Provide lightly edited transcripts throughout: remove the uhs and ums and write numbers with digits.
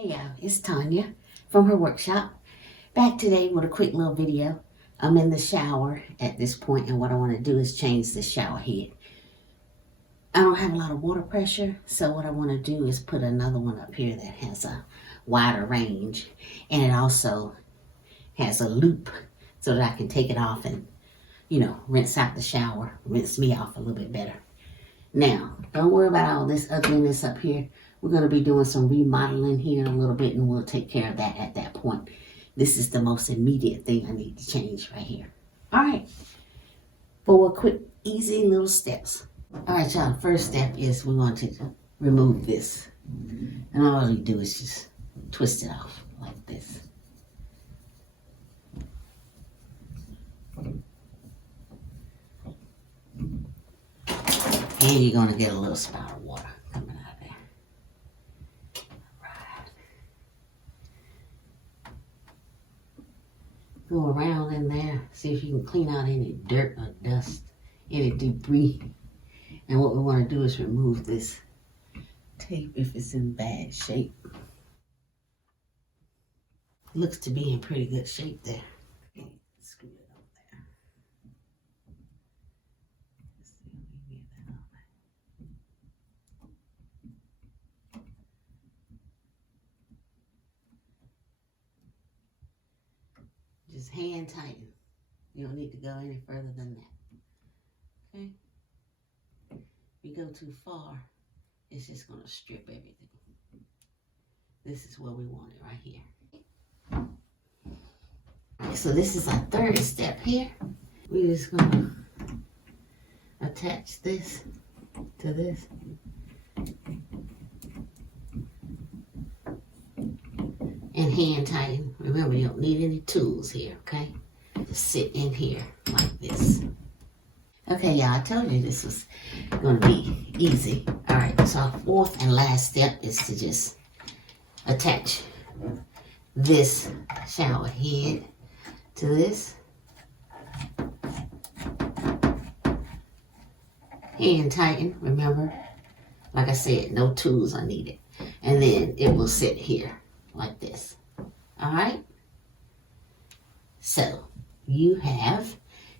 Hey y'all, it's Tanya from her workshop. Back today with a quick little video. I'm in the shower at this point, and what I want to do is change the shower head. I don't have a lot of water pressure, so what I want to do is put another one up here that has a wider range, and it also has a loop so that I can take it off and, rinse out the shower, rinse me off a little bit better. Now, don't worry about all this ugliness up here. We're going to be doing some remodeling here in a little bit, and we'll take care of that at that point. This is the most immediate thing I need to change right here. All right. 4 quick, easy little steps. All right, y'all. First step is we want to remove this. And all you do is just twist it off like this. And you're going to get a little spout of water coming out of there. Right. Go around in there, see if you can clean out any dirt or dust, any debris. And what we want to do is remove this tape if it's in bad shape. Looks to be in pretty good shape there. Okay, screw it up there. Let's see if we can get that on. Just hand tighten. You don't need to go any further than that. Okay? If you go too far, it's just going to strip everything. This is where we want it right here. Okay, so this is our third step here. We're just going to attach this to this. And hand tighten. Remember, you don't need any tools here, okay? Just sit in here like this. Okay, y'all, I told you this was going to be easy. All right, so our fourth and last step is to just attach this shower head to this. Hand tighten, remember? Like I said, no tools are needed. And then it will sit here like this. All right? So, you have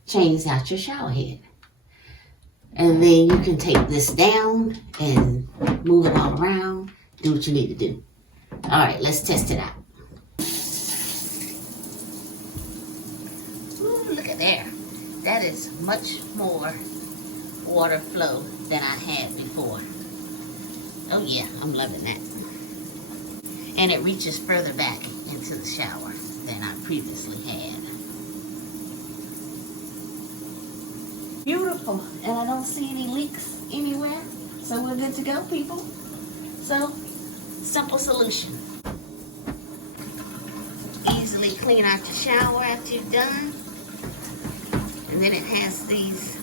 changed out your shower head. And then you can take this down and move it all around. Do what you need to do. All right, let's test it out. Ooh, look at there. That is much more water flow than I had before. Oh yeah, I'm loving that. And it reaches further back into the shower than I previously had. Beautiful. And I don't see any leaks anywhere. So we're good to go, people. So, simple solution. Easily clean out your shower after you've done. And then it has these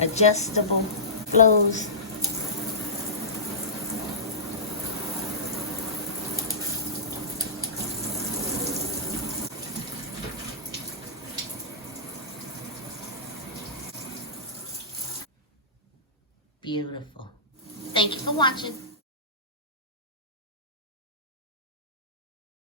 adjustable flows. Beautiful. Thank you for watching.